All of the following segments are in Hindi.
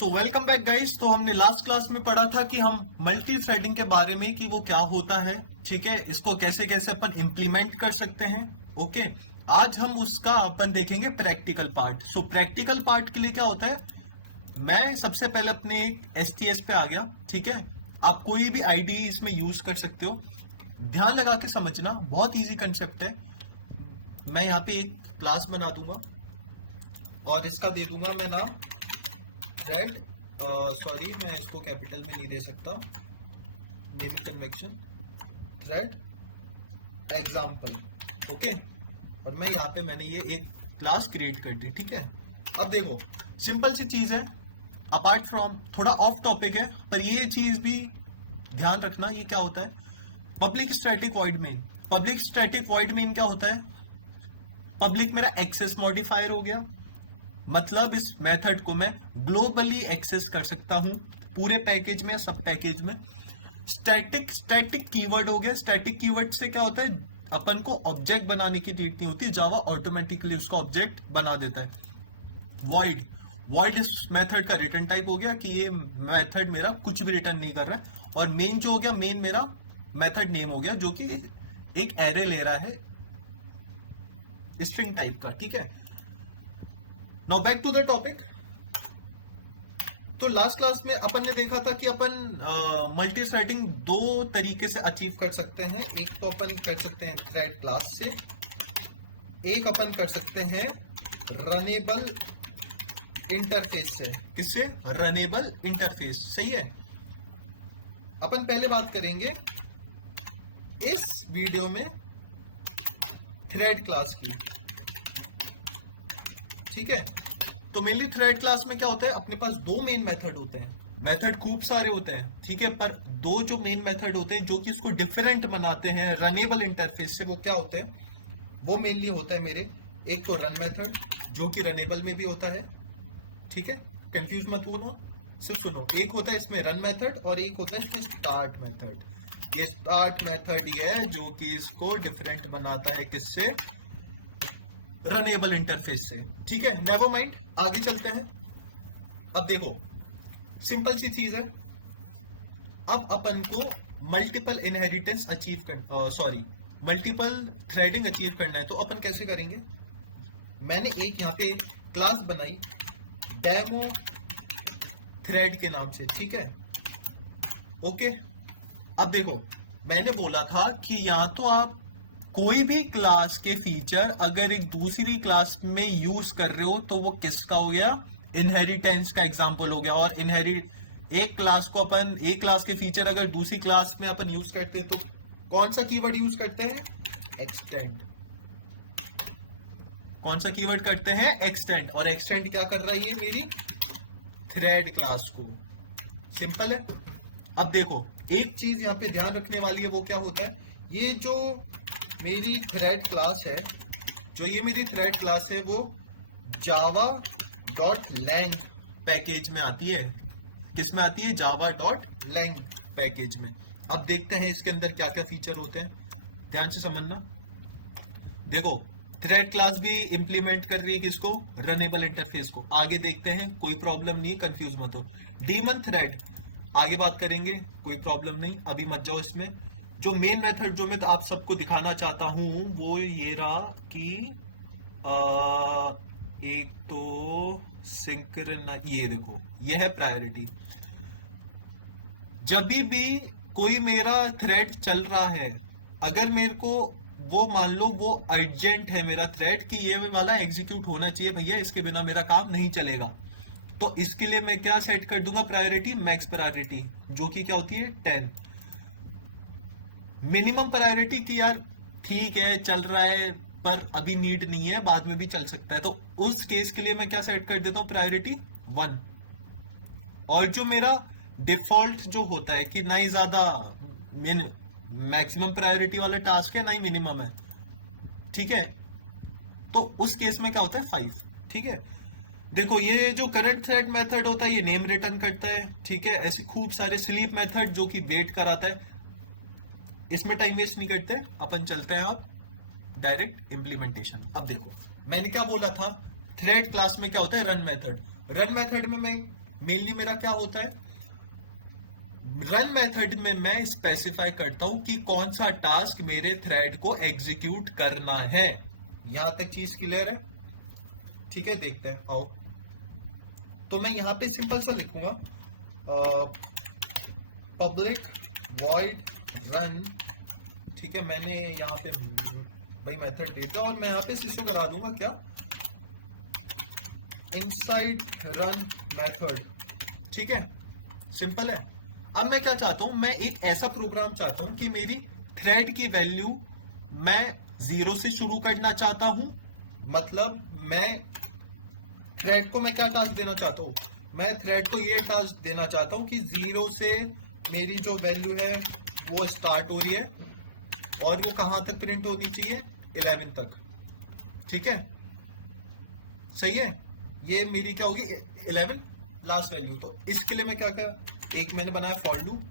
So welcome back guys. तो हमने लास्ट क्लास में पढ़ा था कि हम मल्टी थ्रेडिंग के बारे में कि वो क्या होता है, ठीक है, इसको कैसे कैसे अपन इम्प्लीमेंट कर सकते हैं। ओके, आज हम उसका अपन देखेंगे प्रैक्टिकल पार्ट। सो प्रैक्टिकल पार्ट के लिए क्या होता है, मैं सबसे पहले अपने STS पे आ गया, ठीक है। आप कोई भी आईडी इसमें यूज कर सकते हो, ध्यान लगा के समझना, बहुत इजी कंसेप्ट है। मैं यहाँ पे एक क्लास बना दूंगा और इसका दे दूंगा मैं नाम थ्रेड। सॉरी, मैं इसको कैपिटल में नहीं दे सकता, naming convection thread example. Okay, और मैं यहाँ पे मैंने ये एक क्लास क्रिएट कर दी, ठीक है। अब देखो, सिंपल सी चीज है, अपार्ट फ्रॉम थोड़ा ऑफ टॉपिक है, पर ये चीज भी ध्यान रखना। ये क्या होता है, public static void main. Public static void main क्या होता है, पब्लिक मेरा एक्सेस मॉडिफायर हो गया, मतलब इस मेथड को मैं ग्लोबली एक्सेस कर सकता हूं पूरे पैकेज में, सब पैकेज में। स्टैटिक कीवर्ड हो गया। स्टैटिक कीवर्ड से क्या होता है, अपन को ऑब्जेक्ट बनाने की नीड नहीं होती, जावा ऑटोमेटिकली उसका ऑब्जेक्ट बना देता है। वॉइड इस मेथड का रिटर्न टाइप हो गया कि ये मेथड मेरा कुछ भी रिटर्न नहीं कर रहा है। और मेन जो हो गया, मेन मेरा मेथड नेम हो गया, जो कि एक एरे ले रहा है स्ट्रिंग टाइप का, ठीक है। Now back to the topic. तो लास्ट क्लास में अपन ने देखा था कि अपन मल्टी थ्रेडिंग दो तरीके से अचीव कर सकते हैं। एक तो अपन कर सकते हैं थ्रेड क्लास से, एक अपन कर सकते हैं रनेबल इंटरफेस से। किससे? रनेबल इंटरफेस, सही है। अपन पहले बात करेंगे इस वीडियो में थ्रेड क्लास की, ठीक है। तो मेनली थ्रेड क्लास में क्या होता है, अपने पास दो मेन मेथड होते हैं। मेथड खूब सारे होते हैं, ठीक है, पर दो जो मेन मेथड होते हैं जो कि इसको डिफरेंट बनाते हैं रनेबल इंटरफेस से, वो क्या होते हैं, वो मेनली होता है मेरे, एक तो रन मेथड जो कि रनेबल में भी होता है, ठीक है, कंफ्यूज मत होना, सिर्फ सुनो। एक होता है इसमें रन मेथड और एक होता है इसमें स्टार्ट मेथड। ये स्टार्ट मेथड ही है जो कि इसको डिफरेंट बनाता है, किससे? रनेबल इंटरफेस से, ठीक है। नेवर माइंड, आगे चलते हैं। अब देखो, सिंपल सी चीज है, अब अपन को मल्टीपल इनहेरिटेंस अचीव कर सॉरी मल्टीपल थ्रेडिंग अचीव करना है। तो अपन कैसे करेंगे, मैंने एक यहाँ पे क्लास बनाई डेमो थ्रेड के नाम से, ठीक है। ओके, अब देखो, मैंने बोला था कि या तो आप कोई भी क्लास के फीचर अगर एक दूसरी क्लास में यूज कर रहे हो तो वो किसका हो गया, इनहेरिटेंस का एग्जांपल हो गया। और एक क्लास को अपन, एक क्लास के फीचर अगर दूसरी क्लास में अपन यूज करते हैं तो कौन सा कीवर्ड यूज करते हैं, एक्सटेंड। कौन सा कीवर्ड करते हैं, एक्सटेंड। और एक्सटेंड क्या कर रहा है, ये मेरी थ्रेड क्लास को, सिंपल है। अब देखो, एक चीज यहाँ पे ध्यान रखने वाली है, वो क्या होता है, ये जो मेरी थ्रेड क्लास है, जो ये मेरी थ्रेड क्लास है, वो java.lang पैकेज में आती है। किस में आती है, java.lang पैकेज में। अब देखते हैं इसके अंदर क्या क्या फीचर होते हैं, ध्यान से समझना। देखो, थ्रेड क्लास भी इंप्लीमेंट कर रही है किसको, रनेबल इंटरफेस को। आगे देखते हैं, कोई प्रॉब्लम नहीं, कंफ्यूज मत हो। डीमन थ्रेड आगे बात करेंगे, कोई प्रॉब्लम नहीं, अभी मत जाओ इसमें। जो मेन मेथड जो मैं आप सबको दिखाना चाहता हूं वो ये रहा कि एक तो सिंक्रोना, ये देखो, ये है प्रायोरिटी। जब भी कोई मेरा थ्रेड चल रहा है, अगर मेरे को वो मान लो वो अर्जेंट है मेरा थ्रेड कि ये वाला एग्जीक्यूट होना चाहिए भैया, इसके बिना मेरा काम नहीं चलेगा, तो इसके लिए मैं क्या सेट कर दूंगा, प्रायोरिटी मैक्स प्रायोरिटी, जो कि क्या होती है 10। मिनिमम प्रायोरिटी की यार ठीक है चल रहा है पर अभी नीड नहीं है, बाद में भी चल सकता है, तो उस केस के लिए मैं क्या सेट कर देता हूं, प्रायोरिटी 1। और जो मेरा डिफॉल्ट जो होता है कि ना ही ज्यादा मैक्सिमम प्रायोरिटी वाला टास्क है ना ही मिनिमम है, ठीक है, तो उस केस में क्या होता है 5, ठीक है। देखो, ये जो करंट थ्रेड मेथड होता है ये नेम रिटर्न करता है, ठीक है। ऐसे खूब सारे स्लीप मेथड जो कि वेट कराता है, इसमें टाइम वेस्ट नहीं करते, अपन चलते हैं अब डायरेक्ट इंप्लीमेंटेशन। अब देखो, मैंने क्या बोला था, थ्रेड क्लास में क्या होता है, रन मेथड। रन मेथड में मैं मेनली मेरा क्या होता है, रन मेथड में मैं स्पेसिफाई करता हूं कि कौन सा टास्क मेरे थ्रेड को एग्जीक्यूट करना है। यहां तक चीज क्लियर है? ठीक है, देखते हैं आओ। तो मैं यहां पे सिंपल सा लिखूंगा पब्लिक वॉइड रन। ठीक है, मैंने यहाँ पे भाई मेथड दे दिया और मैं यहाँ पे इशू करा दूंगा क्या, इनसाइड रन मेथड। ठीक है, सिंपल है। अब मैं क्या चाहता हूं, मैं एक ऐसा प्रोग्राम चाहता हूं कि मेरी थ्रेड की वैल्यू मैं 0 से शुरू करना चाहता हूं। मतलब मैं थ्रेड को मैं क्या टास्क देना चाहता हूं, मैं थ्रेड को ये टास्क देना चाहता हूं कि 0 से मेरी जो वैल्यू है वो स्टार्ट हो रही है और वो कहां तक प्रिंट होनी चाहिए, 11 तक। ठीक है, सही है। ये मेरी क्या होगी, 11 लास्ट वैल्यू। तो इसके लिए मैं क्या कर, एक मैंने बनाया फॉर लूप।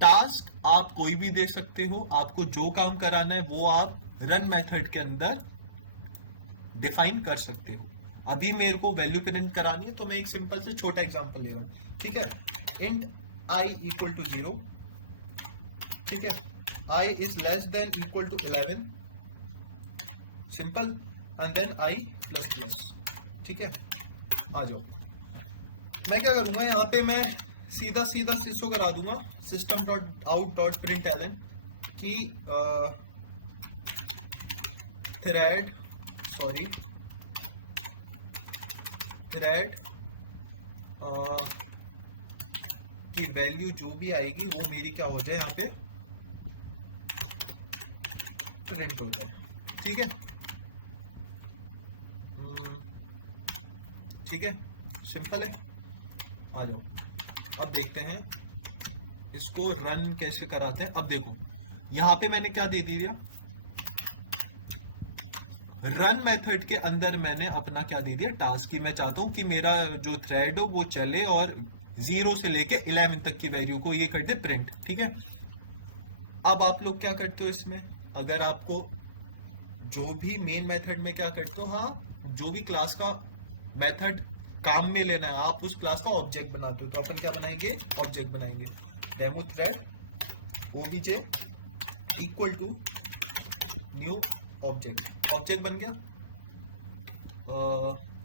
टास्क आप कोई भी दे सकते हो, आपको जो काम कराना है वो आप रन मेथड के अंदर डिफाइन कर सकते हो। अभी मेरे को वैल्यू प्रिंट करानी है तो मैं एक सिंपल से छोटा एग्जांपल ले रहा हूं। ठीक है, इंट i इक्वल टू 0। ठीक है, i is less than equal to 11, simple, and then i plus plus. ठीक है, आ जाओ। मैं क्या करूंगा, यहाँ पे मैं सीधा सीधा सिस्टम करा दूंगा system dot out dot print एलन की थ्रेड की वैल्यू जो भी आएगी वो मेरी क्या हो जाए, यहाँ पे प्रिंट हो जाए। ठीक है, ठीक है, सिंपल है। आ जाओ, अब देखते हैं इसको रन कैसे कराते हैं। अब देखो यहां पे मैंने क्या दे दिया, रन मेथड के अंदर मैंने अपना क्या दे दिया, टास्क की। मैं चाहता हूं कि मेरा जो थ्रेड हो वो चले और 0 से लेके 11 तक की वैल्यू को ये कर दे प्रिंट। ठीक है, अब आप लोग क्या करते हो इसमें, अगर आपको जो भी मेन मेथड में क्या करते हो, हाँ जो भी क्लास का मेथड काम में लेना है आप उस क्लास का ऑब्जेक्ट बनाते हो। तो अपन क्या बनाएंगे, ऑब्जेक्ट बनाएंगे, demo thread OBJ equal to new object. Object बन गया,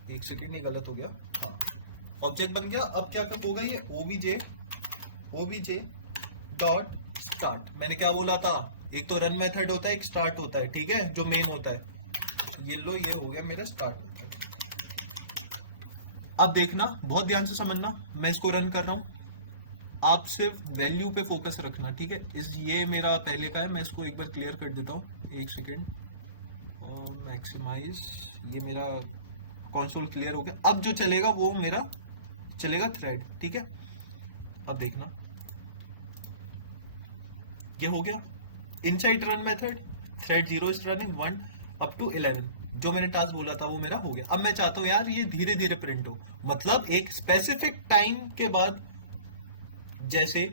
एक सेकेंड, ये गलत हो गया, हाँ ऑब्जेक्ट बन गया। अब क्या होगा, ये ओबीजे डॉट स्टार्ट। मैंने क्या बोला था, एक तो रन मेथड होता है, एक स्टार्ट होता है। ठीक है, जो मेन होता है। ये लो, ये हो गया मेरा स्टार्ट। अब देखना, बहुत ध्यान से समझना, मैं इसको रन कर रहा हूं, आप सिर्फ वैल्यू पे फोकस रखना। ठीक है, ये मेरा पहले का है, मैं इसको एक बार क्लियर कर देता हूँ, एक सेकेंड, मैक्सिमाइज। ये मेरा कंसोल क्लियर हो गया। अब जो चलेगा वो मेरा चलेगा थ्रेड। ठीक है, अब देखना ये हो गया, inside run method thread 0 is running 1 up to 11। जो मैंने टास्क बोला था वो मेरा हो गया। अब मैं चाहता हूं यार ये धीरे धीरे प्रिंट हो, मतलब एक स्पेसिफिक टाइम के बाद जैसे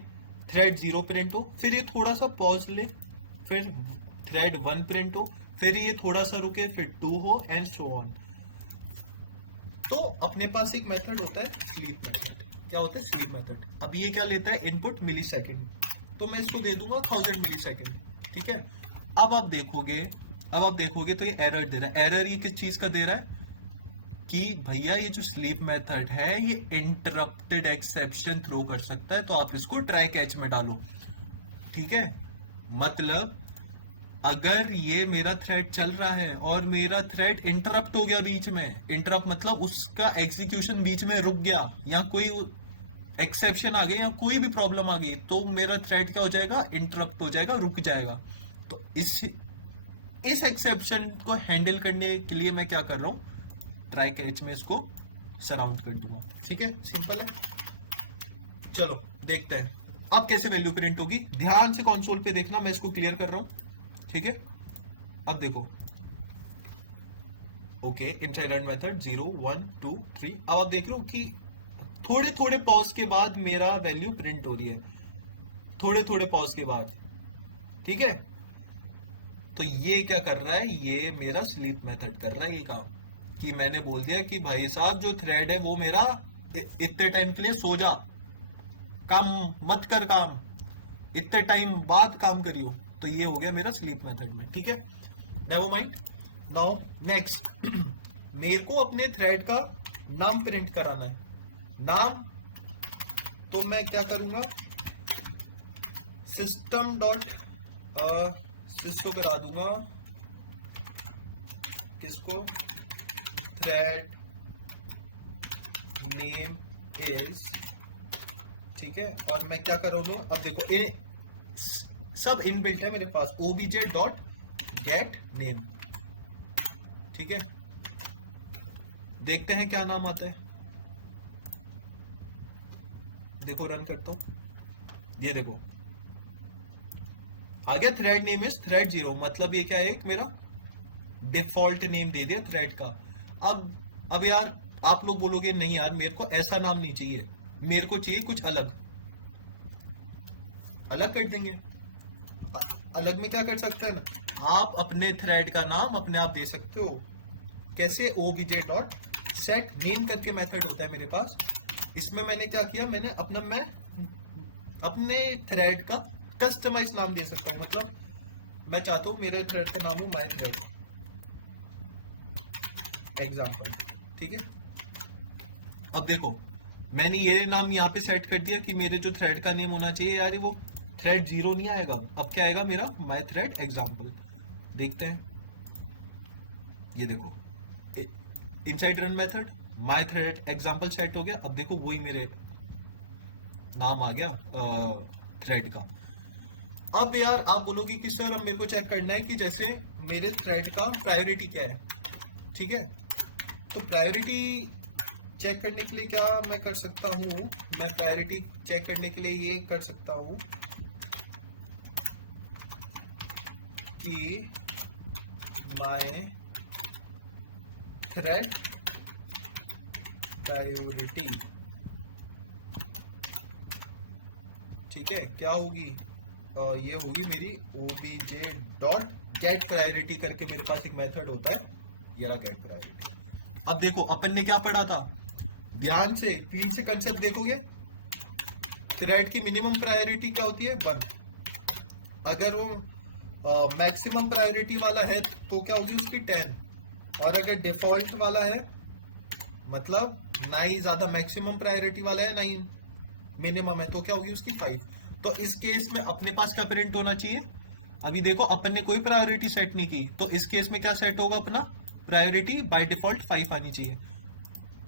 थ्रेड 0 प्रिंट हो, फिर ये थोड़ा सा पॉज ले, फिर थ्रेड 1 प्रिंट हो, फिर ये थोड़ा सा रुके, फिर 2 हो, एंड सो ऑन। तो अपने पास एक मेथड होता है स्लीप मेथड। क्या होता है, स्लीप मेथड। अब ये क्या लेता है, इनपुट मिली सेकेंड, तो मैं इसको दे दूंगा 1000 मिली सेकेंड। ठीक है, अब आप देखोगे तो ये एरर दे रहा है। एरर ये किस चीज का दे रहा है कि भैया ये जो स्लीप मेथड है ये इंटरप्टेड एक्सेप्शन थ्रो कर सकता है, तो आप इसको ट्राई कैच में डालो। ठीक है, मतलब अगर ये मेरा थ्रेड चल रहा है और मेरा थ्रेड इंटरप्ट हो गया बीच में, इंटरप्ट मतलब उसका एग्जीक्यूशन बीच में रुक गया या कोई एक्सेप्शन आ गया या कोई भी प्रॉब्लम आ गई, तो मेरा थ्रेड क्या हो जाएगा, इंटरप्ट हो जाएगा, रुक जाएगा। तो इस एक्सेप्शन को हैंडल करने के लिए मैं क्या कर रहा हूं, ट्राई कैच में इसको सराउंड कर दूंगा। ठीक है, सिंपल है। चलो देखते हैं अब कैसे वैल्यू प्रिंट होगी। ध्यान से कंसोल पे देखना, मैं इसको क्लियर कर रहा हूं। ठीक है, अब देखो, ओके, इनसाइड रन मेथड 0 1 2 3। अब आप देख रहे हो कि थोड़े थोड़े पॉज के बाद मेरा वैल्यू प्रिंट हो रही है, थोड़े थोड़े पॉज के बाद। ठीक है, तो ये क्या कर रहा है, ये मेरा स्लीप मेथड कर रहा है ये काम, कि मैंने बोल दिया कि भाई साहब जो थ्रेड है वो मेरा इतने टाइम के लिए सो जा, काम मत कर, काम इतने टाइम बाद काम करियो। तो ये हो गया मेरा स्लीप मेथड में, ठीक है। Never mind. नाउ नेक्स्ट मेरे को अपने थ्रेड का नाम प्रिंट कराना है। नाम तो मैं क्या करूंगा, सिस्टम डॉट सिस्को करा दूंगा, किसको, थ्रेड नेम इज, ठीक है। और मैं क्या कर रहा हूँ, अब देखो सब इनबिल्ट है मेरे पास, obj डॉट गेट नेम, ठीक है। देखते हैं क्या नाम आता है, देखो रन करता हूं, ये देखो आ गया, थ्रेड नेम इज थ्रेड 0, मतलब ये क्या है, एक मेरा डिफॉल्ट नेम दे दिया थ्रेड का। अब यार आप लोग बोलोगे नहीं यार मेरे को ऐसा नाम नहीं चाहिए, मेरे को चाहिए कुछ अलग, अलग कर देंगे। अलग में क्या कर सकते हैं ना, आप अपने थ्रेड का नाम अपने आप दे सकते हो। कैसे, obj डॉट सेट नेम करके मेथड होता है मेरे पास। इसमें मैंने क्या किया, मैं अपने थ्रेड का कस्टमाइज नाम दे सकता हूं। मतलब मैं चाहता हूं मेरे थ्रेड का नाम हो माय थ्रेड एग्जाम्पल, ठीक है। अब देखो मैंने ये नाम यहाँ पे सेट कर दिया कि मेरे जो थ्रेड का नेम होना चाहिए यार वो थ्रेड 0 नहीं आएगा, अब क्या आएगा मेरा माय थ्रेड एग्जाम्पल। देखते हैं, ये देखो inside run method my thread example set हो गया। अब देखो वही मेरे नाम आ गया थ्रेड का। अब यार आप बोलोगे कि सर अब मेरे को चेक करना है कि जैसे मेरे थ्रेड का प्रायोरिटी क्या है, ठीक है। तो प्रायोरिटी चेक करने के लिए क्या मैं कर सकता हूं, मैं प्रायोरिटी चेक करने के लिए ये कर सकता हूं कि माय थ्रेड प्रायोरिटी, ठीक है, क्या होगी, ये होगी मेरी obj डॉट गेट प्रायोरिटी करके मेरे पास एक मेथड होता है, ये रहा गेट प्रायोरिटी। अब देखो अपन ने क्या पढ़ा था, ध्यान से 3 से कंसेप्ट देखोगे। थ्रेड की मिनिमम प्रायोरिटी क्या होती है, 1। अगर वो मैक्सिमम प्रायोरिटी वाला है तो क्या होगी उसकी 10, और अगर डिफॉल्ट वाला है मतलब ना ही ज्यादा मैक्सिमम प्रायोरिटी वाला है ना ही मिनिमम है तो क्या होगी उसकी 5। तो इस केस में अपने पास क्या प्रिंट होना चाहिए, अभी देखो अपन ने कोई प्रायोरिटी सेट नहीं की, तो इस केस में क्या सेट होगा अपना, प्रायोरिटी बाय डिफॉल्ट 5 आनी चाहिए।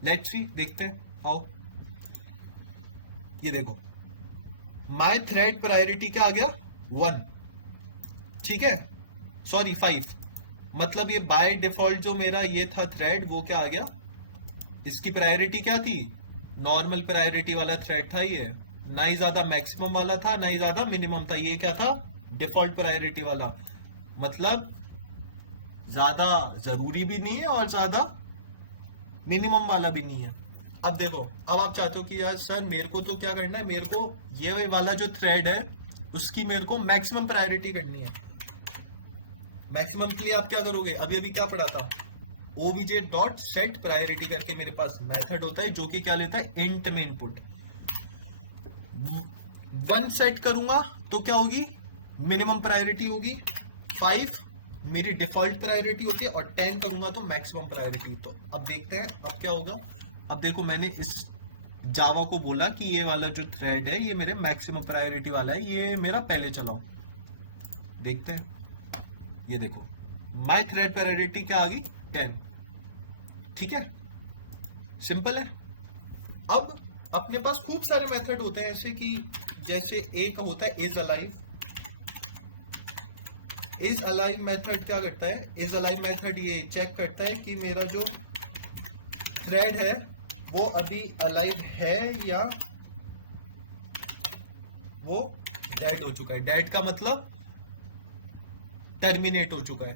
लेट्स सी, देखते हैं आओ। ये देखो माय थ्रेड प्रायोरिटी क्या आ गया, 1, ठीक है, सॉरी 5। मतलब ये बाय डिफॉल्ट जो मेरा ये था थ्रेड वो क्या आ गया, इसकी प्रायोरिटी क्या थी, नॉर्मल प्रायोरिटी वाला थ्रेड था ये, ना ही ज्यादा मैक्सिमम वाला था ना ही ज्यादा मिनिमम था, ये क्या था डिफॉल्ट प्रायोरिटी वाला, मतलब ज्यादा जरूरी भी नहीं है और ज्यादा मिनिमम वाला भी नहीं है। अब देखो अब आप चाहते हो कि यार सर मेरे को तो क्या करना है, मेरे को ये वाला जो थ्रेड है उसकी मेरे को मैक्सिमम प्रायोरिटी करनी है। मैक्सिमम के लिए आप क्या करोगे, अभी अभी क्या पढ़ा था, obj डॉट सेट प्रायोरिटी करके मेरे पास मेथड होता है जो कि क्या लेता है, इंट में इनपुट 1 सेट करूंगा तो क्या होगी, मिनिमम प्रायोरिटी होगी, 5 मेरी डिफॉल्ट प्रायोरिटी होती है, और 10 करूंगा तो मैक्सिमम प्रायोरिटी। तो अब देखते हैं अब क्या होगा। अब देखो मैंने इस जावा को बोला कि ये वाला जो थ्रेड है ये मेरे मैक्सिमम प्रायोरिटी वाला है, ये मेरा पहले चलाओ, देखते हैं। ये देखो माय थ्रेड प्रायोरिटी क्या आ गई, 10, ठीक है, सिंपल है। अब अपने पास खूब सारे मेथड होते हैं ऐसे कि जैसे एक होता है is alive. Is alive method क्या करता है, इज अलाइव मेथड ये चेक करता है कि मेरा जो थ्रेड है वो अभी अलाइव है या वो डेड हो चुका है। डेड का मतलब टर्मिनेट हो चुका है।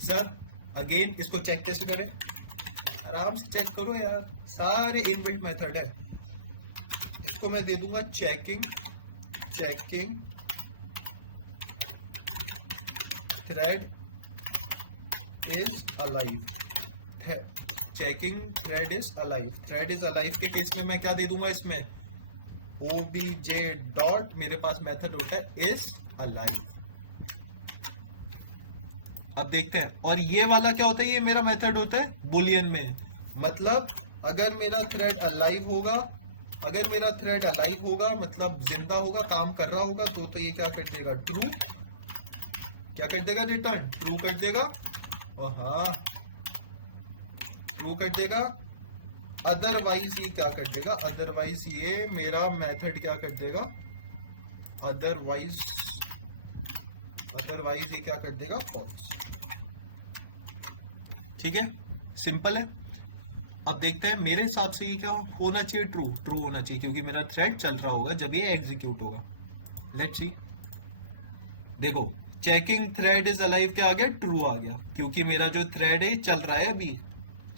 सर अगेन इसको चेक कैसे करें, आराम से चेक करो यार, सारे इनबिल्ट मेथड है। इसको मैं दे दूंगा checking thread is alive, checking thread is alive, thread is alive के केस में मैं क्या दे दूंगा इसमें, obj डॉट, मेरे पास मेथड होता है इज अलाइव। अब देखते हैं, और ये वाला क्या होता है, ये मेरा मेथड होता है बुलियन में, मतलब अगर मेरा थ्रेड अलाइव होगा, अगर मेरा थ्रेड अलाइव होगा मतलब जिंदा होगा, काम कर रहा होगा, तो ये क्या कर देगा, ट्रू, क्या कर देगा, रिटर्न ट्रू कर देगा, और हाँ ट्रू कर देगा। अदरवाइज ये क्या कर देगा, अदरवाइज ये मेरा मेथड क्या कर देगा, अदरवाइज ये क्या कर देगा, फॉल्स। ठीक है, सिंपल है। अब देखते हैं मेरे हिसाब से ये क्या होना चाहिए, ट्रू, ट्रू होना चाहिए, क्योंकि मेरा थ्रेड चल रहा होगा जब ये एग्जीक्यूट होगा। लेट्स सी, देखो चेकिंग थ्रेड इज अलाइव क्या आ गया, ट्रू आ गया, क्योंकि मेरा जो थ्रेड है चल रहा है अभी,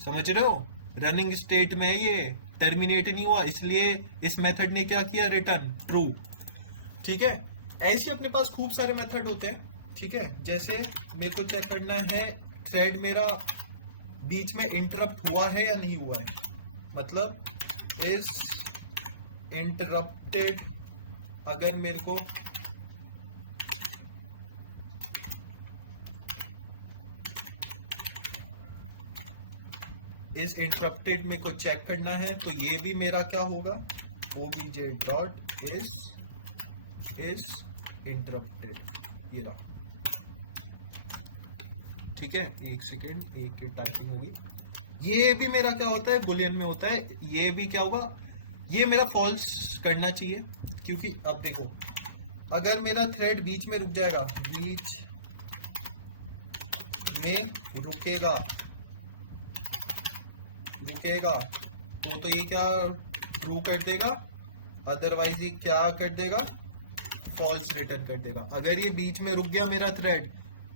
समझ रहे हो, रनिंग स्टेट में है, ये टर्मिनेट नहीं हुआ, इसलिए इस मेथड ने क्या किया, रिटर्न ट्रू। ठीक है, ऐसे अपने पास खूब सारे मेथड होते हैं। ठीक है, जैसे मेरे को चेक करना है थ्रेड मेरा बीच में इंटरप्ट हुआ है या नहीं हुआ है, मतलब इज इंटरप्टेड, अगर मेरे को इस इंटरप्टेड में को चेक करना है, तो ये भी मेरा क्या होगा, obj डॉट इज इंटरप्टेड, ये रहा। ठीक है, एक सेकेंड, एक टाइपिंग होगी, ये भी मेरा क्या होता है, बुलियन में होता है, ये भी क्या होगा, ये मेरा फॉल्स करना चाहिए, क्योंकि अब देखो अगर मेरा थ्रेड बीच में रुक जाएगा, बीच में रुकेगा तो ये क्या ट्रू कर देगा, अदरवाइज ये क्या कर देगा, फॉल्स रिटर्न कर देगा। अगर ये बीच में रुक गया मेरा थ्रेड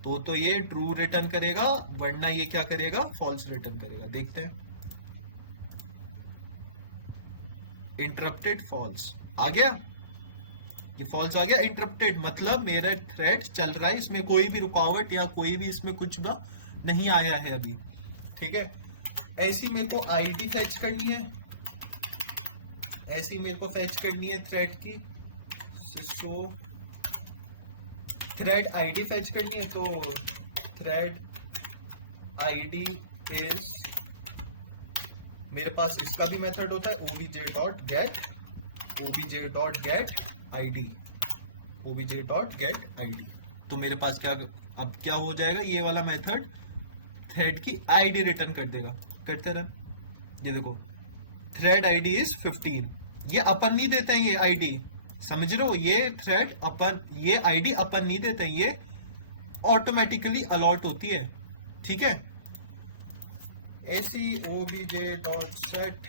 तो ये ट्रू रिटर्न करेगा, वरना ये क्या करेगा, फॉल्स रिटर्न करेगा। देखते हैं, इंटरप्टेड फॉल्स आ गया, ये फॉल्स आ गया, इंटरप्टेड मतलब मेरा थ्रेड चल रहा है, इसमें कोई भी रुकावट या कोई भी इसमें कुछ नहीं आया है अभी। ठीक है, ऐसी मेरे को आईडी फेच करनी है, ऐसी मेरे को फेच करनी है थ्रेड की, तो थ्रेड आईडी फेच करनी है, तो थ्रेड आईडी इज, मेरे पास इसका भी मेथड होता है obj dot gate ID, obj dot gate ID. तो मेरे पास क्या, अब क्या हो जाएगा, ये वाला मेथड थ्रेड की आईडी रिटर्न कर देगा, करते रहे। ये देखो थ्रेड आईडी इज 15, ये अपन नहीं देते हैं, ये आईडी समझ रहे हो, ये थ्रेड अपन, ये आईडी अपन नहीं देते हैं, ये ऑटोमेटिकली अलॉट होती है। ठीक है, ऐसी obj डॉट सेट,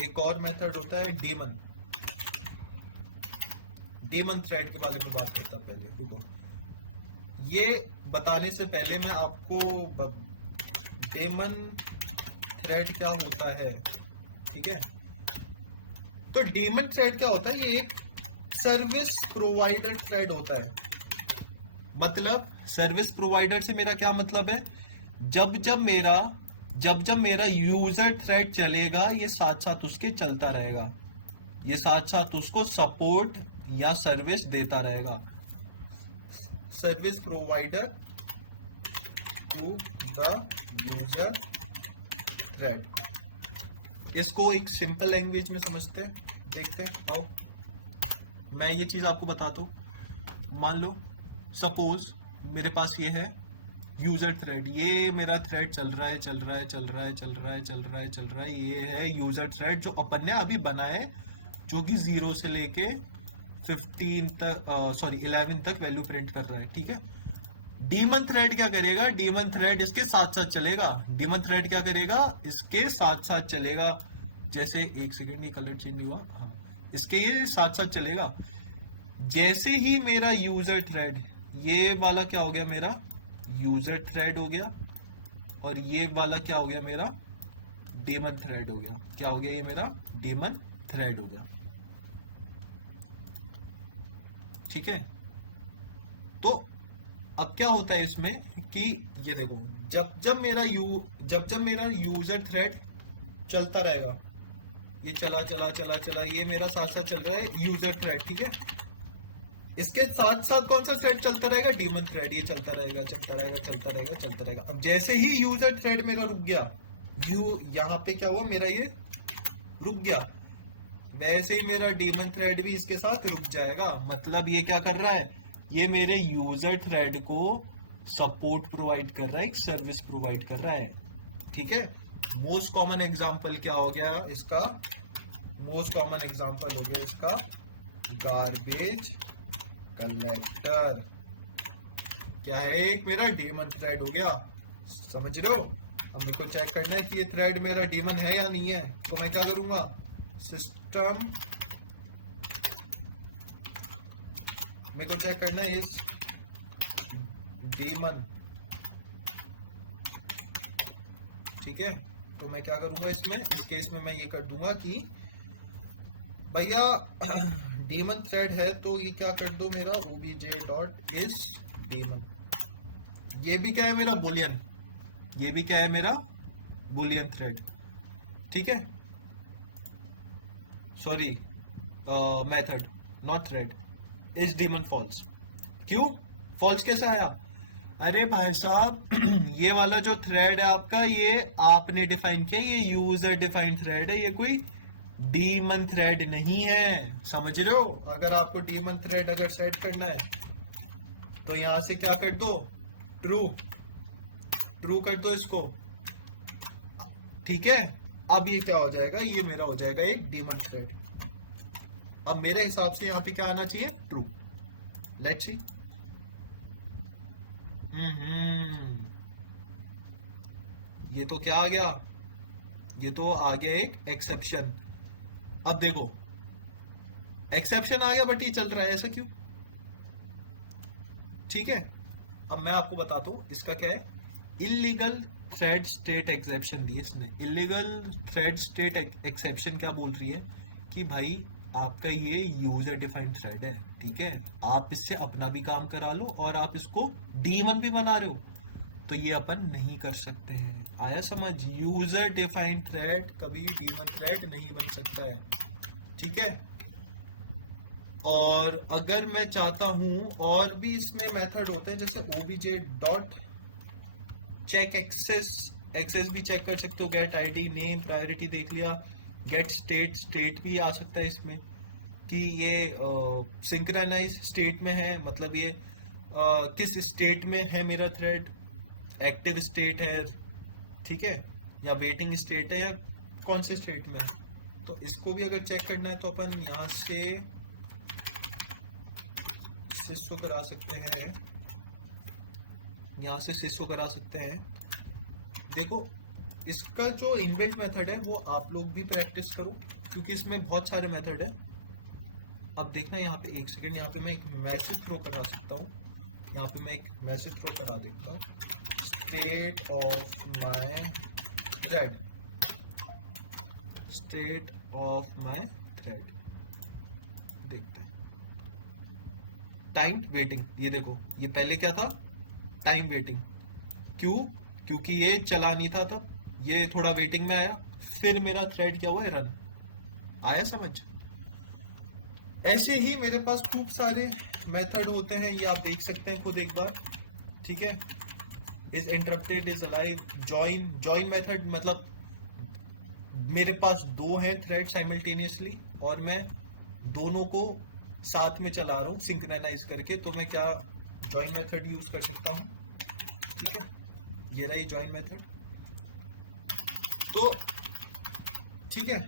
एक और मेथड होता है डेमन, डेमन थ्रेड के बारे में बात करता हूं पहले। देखो ये बताने से पहले मैं आपको डेमन थ्रेड क्या होता है, ठीक है, तो डेमन थ्रेड क्या होता है, ये एक सर्विस प्रोवाइडर थ्रेड होता है। मतलब सर्विस प्रोवाइडर से मेरा क्या मतलब है, जब जब मेरा यूजर थ्रेड चलेगा, ये साथ साथ उसके चलता रहेगा, ये साथ साथ उसको सपोर्ट या सर्विस देता रहेगा। Service provider to the user thread, इसको एक सिंपल लैंग्वेज में समझते हैं, देखते हैं आओ। मैं ये चीज आपको बताता हूं, मान लो सपोज मेरे पास ये है यूजर थ्रेड, ये मेरा थ्रेड चल रहा है, ये है यूजर थ्रेड जो अपन ने अभी बनाया है, जो कि 0 से लेके 15 तक, 11 तक वैल्यू प्रिंट कर रहा है। ठीक है, डीमन थ्रेड क्या करेगा, डीमन थ्रेड इसके साथ साथ चलेगा, डीमन थ्रेड क्या करेगा, इसके साथ साथ चलेगा, जैसे एक सेकेंड, ये कलर चेंज हुआ, हाँ, इसके ये साथ साथ चलेगा। जैसे ही मेरा यूजर थ्रेड, ये वाला क्या हो गया, मेरा यूजर थ्रेड हो गया, और ये वाला क्या हो गया, मेरा डेमन थ्रेड हो गया। क्या हो गया, ये मेरा डेमन थ्रेड हो गया। ठीक है, तो अब क्या होता है इसमें कि ये देखो, जब जब मेरा यूजर थ्रेड चलता रहेगा, ये चला, ये मेरा साथ साथ चल रहा है यूजर थ्रेड, ठीक है। इसके साथ साथ कौन सा थ्रेड चलता रहेगा? Demon thread. ये चलता रहेगा। अब जैसे ही यूजर थ्रेड मेरा रुक गया, यहाँ पे क्या हुआ, मेरा ये रुक गया, वैसे ही मेरा डीमन थ्रेड भी इसके साथ रुक जाएगा। मतलब ये क्या कर रहा है, ये मेरे यूजर थ्रेड को सपोर्ट प्रोवाइड कर रहा है, एक सर्विस प्रोवाइड कर रहा है, ठीक है। मोस्ट कॉमन एग्जांपल क्या हो गया इसका? मोस्ट कॉमन एग्जांपल हो गया इसका गार्बेज कलेक्टर। क्या है? एक मेरा डीमन थ्रेड हो गया, समझ रहे हो। अब मेरे को चेक करना है कि ये थ्रेड मेरा डीमन है या नहीं है, तो मैं क्या करूंगा, सिस्टम, मेरे को चेक करना है इस डीमन, ठीक है। तो मैं क्या करूंगा इसमें, इस केस में मैं ये कर दूंगा कि भैया डीमन थ्रेड है, तो ये क्या कर दो मेरा obj.is डीमन। ये भी क्या है मेरा बुलियन, ये भी क्या है मेरा बुलियन थ्रेड, ठीक है। Sorry, method not thread. इस डीमन फॉल्स। क्यों फॉल्स कैसे आया? अरे भाई साहब ये वाला जो थ्रेड है आपका, ये आपने डिफाइन किया, ये यूजर डिफाइंड थ्रेड है, ये कोई डीमन थ्रेड नहीं है, समझ रहे हो। अगर आपको डीमन थ्रेड अगर सेट करना है तो यहां से क्या कर दो, ट्रू कर दो इसको, ठीक है। अब ये क्या हो जाएगा, ये मेरा हो जाएगा एक डीमन थ्रेड। अब मेरे हिसाब से यहाँ पे क्या आना चाहिए, ट्रू। Let's see. ये तो क्या आ गया, ये तो आ गया एक एक्सेप्शन। अब देखो एक्सेप्शन आ गया बट ये चल रहा है, ऐसा क्यों? ठीक है, अब मैं आपको बताता हूं इसका क्या है। इलीगल थ्रेड स्टेट एक्सेप्शन दी इसने। इलीगल थ्रेड स्टेट एक्सेप्शन क्या बोल रही है कि भाई आपका ये यूजर डिफाइंड थ्रेड है, ठीक है, आप इससे अपना भी काम करा लो और आप इसको डीमन भी बना रहे हो, तो ये अपन नहीं कर सकते हैं। आया समझ? यूजर डिफाइंड थ्रेड कभी डीमन थ्रेड नहीं बन सकता है, ठीक है। और अगर मैं चाहता हूं, और भी इसमें मेथड होते हैं, जैसे obj डॉट चेक एक्सेस भी चेक कर सकते हो, गेट आईडी, नेम, प्रायोरिटी देख लिया, गेट स्टेट भी आ सकता है इसमें कि ये सिंक्रोनाइज स्टेट में है, मतलब ये किस स्टेट में है मेरा थ्रेड, एक्टिव स्टेट है, ठीक है, या वेटिंग स्टेट है, या कौन से स्टेट में है। तो इसको भी अगर चेक करना है तो अपन यहाँ से सिस्को करा सकते हैं, यहाँ से सिस्को करा सकते हैं। देखो इसका जो इनबिल्ट मेथड है वो आप लोग भी प्रैक्टिस करो, क्योंकि इसमें बहुत सारे मेथड है। अब देखना यहाँ पे एक सेकंड, यहाँ पे मैं एक मैसेज थ्रो करा सकता हूँ, यहाँ पे मैं एक मैसेज थ्रो करा देता हूँ, state of my thread, state of my thread, देखते हैं। टाइम वेटिंग, ये देखो ये पहले क्या था, टाइम वेटिंग। क्यों? क्योंकि ये चला नहीं था तब, ये थोड़ा वेटिंग में आया, फिर मेरा थ्रेड क्या हुआ, रन। आया समझ? ऐसे ही मेरे पास खूब सारे मेथड होते हैं, ये आप देख सकते हैं खुद एक बार, ठीक है। Is interrupted, is alive, join method, मतलब मेरे पास दो हैं थ्रेड साइमल्टेनियसली और मैं दोनों को साथ में चला रहा हूँ सिंक्रोनाइज करके, तो मैं क्या जॉइन मेथड यूज कर सकता हूँ, ठीक है। ये रही जॉइन मेथड। तो ठीक है,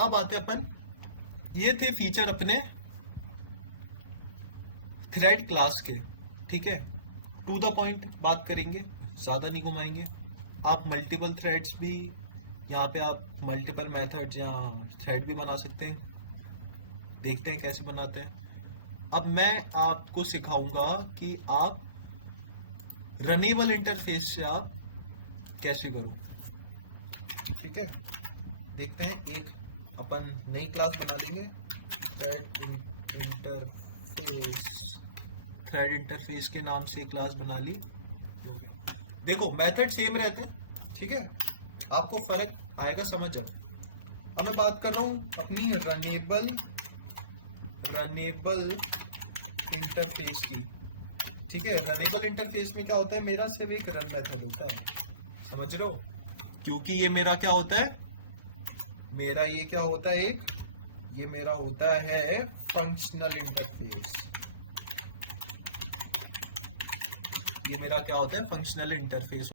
अब आते अपन, ये थे फीचर अपने थ्रेड क्लास के, ठीक है। टू द पॉइंट बात करेंगे, ज्यादा नहीं घुमाएंगे। आप मल्टीपल थ्रेड्स भी, यहाँ पे आप मल्टीपल मेथड्स या थ्रेड भी बना सकते हैं, देखते हैं कैसे बनाते हैं। अब मैं आपको सिखाऊंगा कि आप रनेबल इंटरफेस से आप कैसे करो, ठीक है। देखते हैं, एक अपन नई क्लास बना लेंगे, थ्रेड इंटरफेस के नाम से क्लास बना ली। देखो मेथड सेम रहते हैं, ठीक है, आपको फर्क आएगा समझ जाए। अब मैं बात कर रहा हूं अपनी रनेबल इंटरफेस की, ठीक है। रनेबल इंटरफेस में क्या होता है, मेरा सिर्फ एक रन मेथड होता है, समझ रहे हो, क्योंकि ये मेरा क्या होता है, मेरा ये क्या होता है, ये मेरा होता है फंक्शनल इंटरफेस, ये मेरा क्या होता है, फंक्शनल इंटरफेस